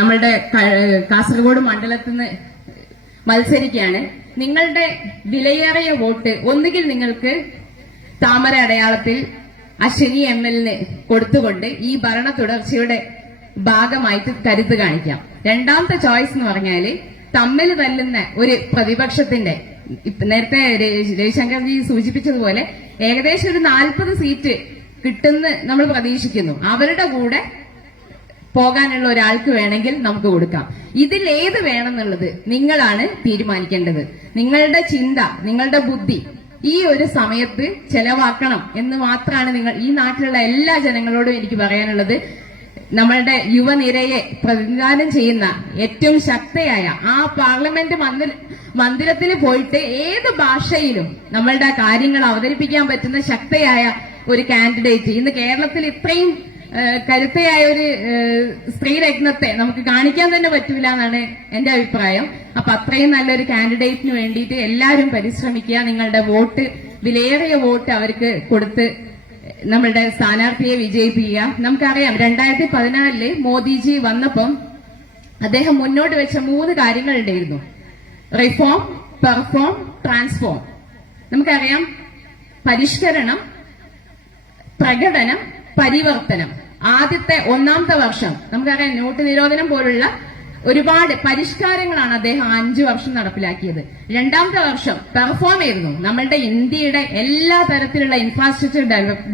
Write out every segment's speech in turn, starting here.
നമ്മളുടെ കാസർഗോഡ് മണ്ഡലത്തിൽ നിന്ന് മത്സരിക്കുകയാണ്. നിങ്ങളുടെ വിലയേറിയ വോട്ട് ഒന്നുകിൽ നിങ്ങൾക്ക് താമര അടയാളത്തിൽ അശ്വിനി എം എല്ലിന് കൊടുത്തുകൊണ്ട് ഈ ഭരണ തുടർച്ചയുടെ ഭാഗമായിട്ട് കരുത്ത് കാണിക്കാം. രണ്ടാമത്തെ ചോയ്സ് എന്ന് പറഞ്ഞാൽ തമ്മിൽ തല്ലുന്ന ഒരു പ്രതിപക്ഷത്തിന്റെ നേരത്തെ രവി- രവിശങ്കർജി സൂചിപ്പിച്ചതുപോലെ ഏകദേശം ഒരു നാൽപ്പത് സീറ്റ് കിട്ടുന്ന നമ്മൾ പ്രതീക്ഷിക്കുന്നു. അവരുടെ കൂടെ പോകാനുള്ള ഒരാൾക്ക് വേണമെങ്കിൽ നമുക്ക് കൊടുക്കാം. ഇതിൽ ഏത് വേണമെന്നുള്ളത് നിങ്ങളാണ് തീരുമാനിക്കേണ്ടത്. നിങ്ങളുടെ ചിന്ത നിങ്ങളുടെ ബുദ്ധി ഈ ഒരു സമയത്ത് ചെലവാക്കണം എന്ന് മാത്രമാണ് നിങ്ങൾ ഈ നാട്ടിലുള്ള എല്ലാ ജനങ്ങളോടും എനിക്ക് പറയാനുള്ളത്. നമ്മളുടെ യുവനിരയെ പ്രതിനിധാനം ചെയ്യുന്ന ഏറ്റവും ശക്തയായ ആ പാർലമെന്റ് മന്ദിര മന്ദിരത്തിൽ പോയിട്ട് ഏത് ഭാഷയിലും നമ്മളുടെ കാര്യങ്ങൾ അവതരിപ്പിക്കാൻ പറ്റുന്ന ശക്തയായ ഒരു കാൻഡിഡേറ്റ് ഇന്ന് കേരളത്തിൽ ഇത്രയും കരുത്തയായ ഒരു സ്ത്രീ രത്നത്തെ നമുക്ക് കാണിക്കാൻ തന്നെ പറ്റൂല എന്നാണ് എന്റെ അഭിപ്രായം. അപ്പൊ അത്രയും നല്ലൊരു കാൻഡിഡേറ്റിന് വേണ്ടിയിട്ട് എല്ലാവരും പരിശ്രമിക്കുക. നിങ്ങളുടെ വോട്ട് വിലയേറിയ വോട്ട് അവർക്ക് കൊടുത്ത് നമ്മളുടെ സ്ഥാനാർത്ഥിയെ വിജയിപ്പിക്കുക. നമുക്കറിയാം രണ്ടായിരത്തി പതിനാലിൽ മോദിജി വന്നപ്പം അദ്ദേഹം മുന്നോട്ട് വെച്ച മൂന്ന് കാര്യങ്ങൾ ഉണ്ടായിരുന്നു. റിഫോം പെർഫോം ട്രാൻസ്ഫോം നമുക്കറിയാം പരിഷ്കരണം പ്രകടനം പരിവർത്തനം. ആദ്യത്തെ ഒന്നാമത്തെ വർഷം. നമുക്കറിയാം നോട്ട് നിരോധനം പോലുള്ള ഒരുപാട് പരിഷ്കാരങ്ങളാണ് അദ്ദേഹം അഞ്ചു വർഷം നടപ്പിലാക്കിയത്. രണ്ടാമത്തെ വർഷം പെർഫോം ആയിരുന്നു നമ്മളുടെ ഇന്ത്യയുടെ എല്ലാ തരത്തിലുള്ള ഇൻഫ്രാസ്ട്രക്ചർ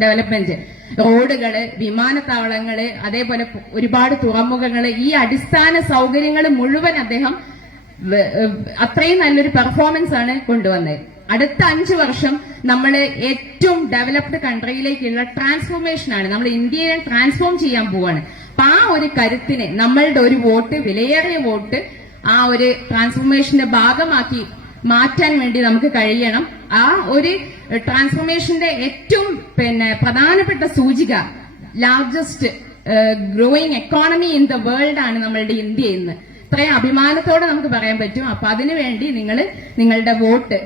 ഡെവലപ്മെന്റ് റോഡുകൾ വിമാനത്താവളങ്ങൾ അതേപോലെ ഒരുപാട് തുറമുഖങ്ങൾ ഈ അടിസ്ഥാന സൗകര്യങ്ങൾ മുഴുവൻ അദ്ദേഹം അത്രയും നല്ലൊരു പെർഫോമൻസ് ആണ് കൊണ്ടുവന്നത്. അടുത്ത അഞ്ച് വർഷം നമ്മൾ ഏറ്റവും ഡെവലപ്ഡ് കൺട്രിയിലേക്കുള്ള ട്രാൻസ്ഫോർമേഷനാണ് നമ്മൾ ഇന്ത്യയെ ട്രാൻസ്ഫോം ചെയ്യാൻ പോവാണ്. അപ്പൊ ആ ഒരു കരുത്തിന് നമ്മളുടെ ഒരു വോട്ട് വിലയേറിയ വോട്ട് ആ ഒരു ട്രാൻസ്ഫോർമേഷന്റെ ഭാഗമാക്കി മാറ്റാൻ വേണ്ടി നമുക്ക് കഴിയണം. ആ ഒരു ട്രാൻസ്ഫോർമേഷന്റെ ഏറ്റവും പിന്നെ പ്രധാനപ്പെട്ട സൂചിക largest growing economy in the world ആണ് നമ്മളുടെ ഇന്ത്യ ഇന്ന് ഇത്രയും അഭിമാനത്തോടെ നമുക്ക് പറയാൻ പറ്റും. അപ്പൊ അതിനുവേണ്ടി നിങ്ങൾ നിങ്ങളുടെ വോട്ട്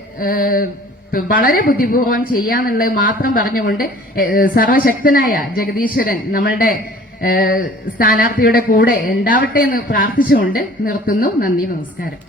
വളരെ ബുദ്ധിപൂർവം ചെയ്യാന്നുള്ളത് മാത്രം പറഞ്ഞുകൊണ്ട് സർവശക്തനായ ജഗദീശ്വരൻ നമ്മളുടെ സ്ഥാനാർത്ഥിയുടെ കൂടെ ഉണ്ടാവട്ടെ എന്ന് പ്രാർത്ഥിച്ചുകൊണ്ട് നിർത്തുന്നു. നന്ദി നമസ്കാരം.